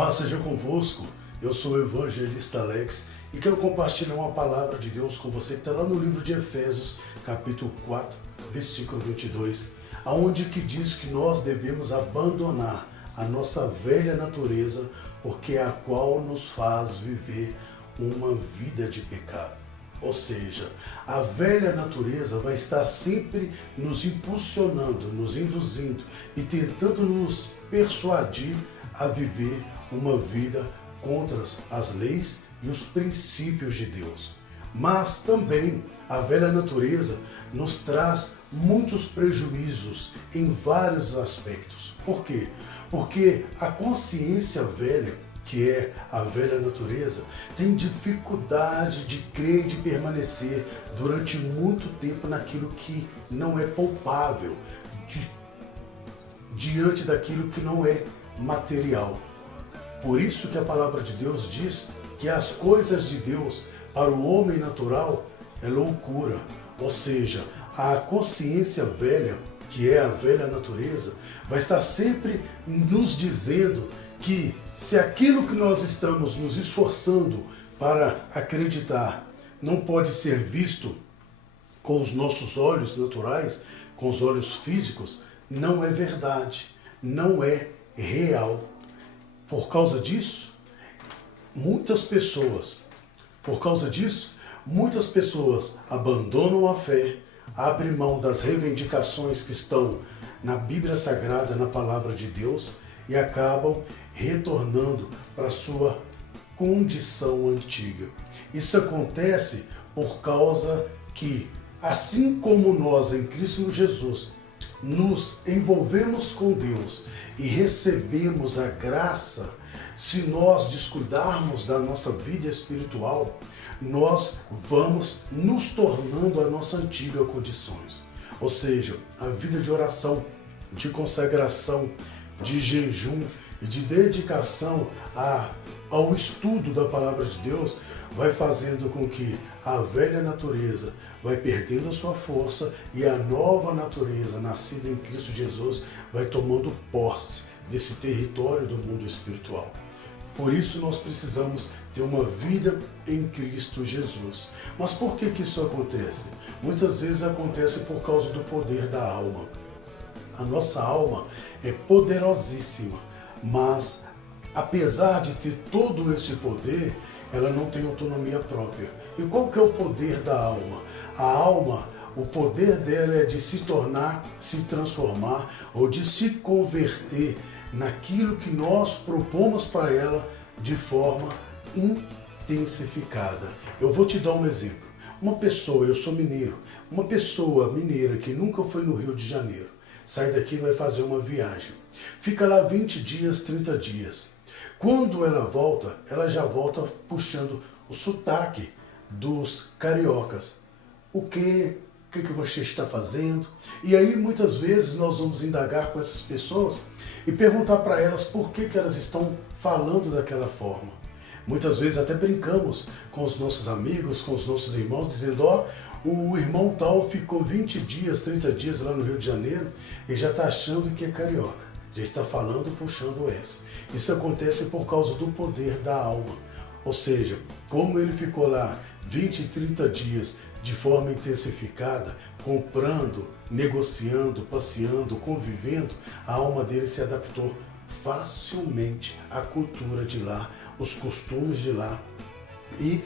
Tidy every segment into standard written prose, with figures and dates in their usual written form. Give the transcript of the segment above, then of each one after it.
Paz seja convosco, eu sou o evangelista Alex e quero compartilhar uma palavra de Deus com você que está lá no livro de Efésios, capítulo 4, versículo 22, aonde que diz que nós devemos abandonar a nossa velha natureza, porque é a qual nos faz viver uma vida de pecado. Ou seja, a velha natureza vai estar sempre nos impulsionando, nos induzindo e tentando nos persuadir a viver uma vida contra as leis e os princípios de Deus. Mas também a velha natureza nos traz muitos prejuízos em vários aspectos. Por quê? Porque a consciência velha, que é a velha natureza, tem dificuldade de crer e de permanecer durante muito tempo naquilo que não é palpável, diante daquilo que não é material. Por isso que a palavra de Deus diz que as coisas de Deus para o homem natural é loucura. Ou seja, a consciência velha, que é a velha natureza, vai estar sempre nos dizendo que se aquilo que nós estamos nos esforçando para acreditar não pode ser visto com os nossos olhos naturais, com os olhos físicos, não é verdade, não é real. Por causa disso, muitas pessoas abandonam a fé, abrem mão das reivindicações que estão na Bíblia Sagrada, na Palavra de Deus, e acabam retornando para a sua condição antiga. Isso acontece por causa que, assim como nós em Cristo Jesus nos envolvemos com Deus e recebemos a graça, se nós descuidarmos da nossa vida espiritual, nós vamos nos tornando a nossa antiga condições. Ou seja, a vida de oração, de consagração, de jejum e de dedicação ao estudo da palavra de Deus vai fazendo com que a velha natureza vai perdendo a sua força e a nova natureza, nascida em Cristo Jesus, vai tomando posse desse território do mundo espiritual. Por isso nós precisamos ter uma vida em Cristo Jesus. Mas por que isso acontece? Muitas vezes acontece por causa do poder da alma. A nossa alma é poderosíssima, mas apesar de ter todo esse poder, ela não tem autonomia própria. E qual que é o poder da alma? A alma, o poder dela é de se tornar, se transformar ou de se converter naquilo que nós propomos para ela de forma intensificada. Eu vou te dar um exemplo. Uma pessoa, eu sou mineiro, uma pessoa mineira que nunca foi no Rio de Janeiro, sai daqui e vai fazer uma viagem. Fica lá 20 dias, 30 dias. Quando ela volta, ela já volta puxando o sotaque dos cariocas. O que você está fazendo? E aí muitas vezes nós vamos indagar com essas pessoas e perguntar para elas por que elas estão falando daquela forma. Muitas vezes até brincamos com os nossos amigos, com os nossos irmãos, dizendo, o irmão tal ficou 20 dias, 30 dias lá no Rio de Janeiro e já está achando que é carioca. Já está falando, puxando essa. Isso acontece por causa do poder da alma. Ou seja, como ele ficou lá 20, 30 dias de forma intensificada, comprando, negociando, passeando, convivendo, a alma dele se adaptou facilmente à cultura de lá, os costumes de lá e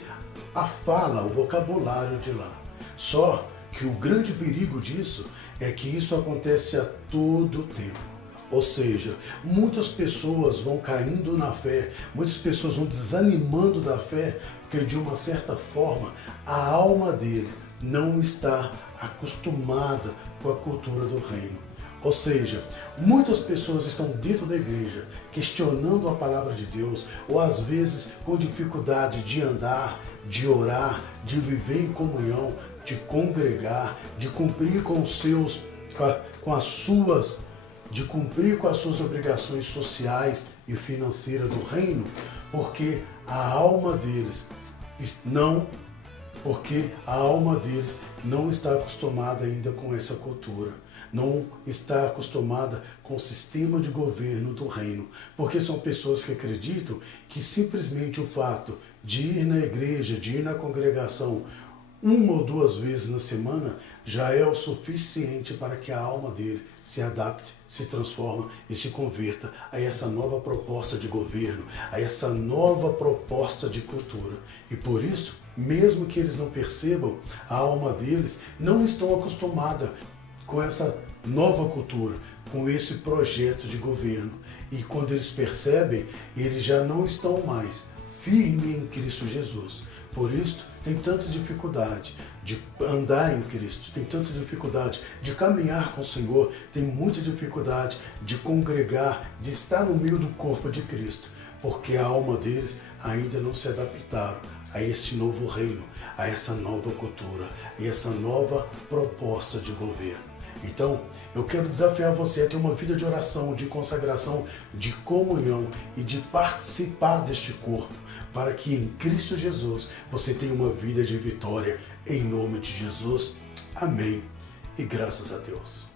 a fala, o vocabulário de lá. Só que o grande perigo disso é que isso acontece a todo tempo. Ou seja, muitas pessoas vão caindo na fé, muitas pessoas vão desanimando da fé, porque de uma certa forma a alma dele não está acostumada com a cultura do reino. Ou seja, muitas pessoas estão dentro da igreja questionando a palavra de Deus, ou às vezes com dificuldade de andar, de orar, de viver em comunhão, de congregar, de cumprir com as suas obrigações sociais e financeiras do reino, porque a alma deles não porque a alma deles não está acostumada ainda com essa cultura, não está acostumada com o sistema de governo do reino, porque são pessoas que acreditam que simplesmente o fato de ir na igreja, de ir na congregação uma ou duas vezes na semana já é o suficiente para que a alma dele se adapte, se transforme e se converta a essa nova proposta de governo, a essa nova proposta de cultura. E por isso, mesmo que eles não percebam, a alma deles não estão acostumada com essa nova cultura, com esse projeto de governo. E quando eles percebem, eles já não estão mais firmes em Cristo Jesus. Por isso, tem tanta dificuldade de andar em Cristo, tem tanta dificuldade de caminhar com o Senhor, tem muita dificuldade de congregar, de estar no meio do corpo de Cristo, porque a alma deles ainda não se adaptaram a esse novo reino, a essa nova cultura, a essa nova proposta de governo. Então, eu quero desafiar você a ter uma vida de oração, de consagração, de comunhão e de participar deste corpo, para que em Cristo Jesus você tenha uma vida de vitória, em nome de Jesus. Amém. E graças a Deus.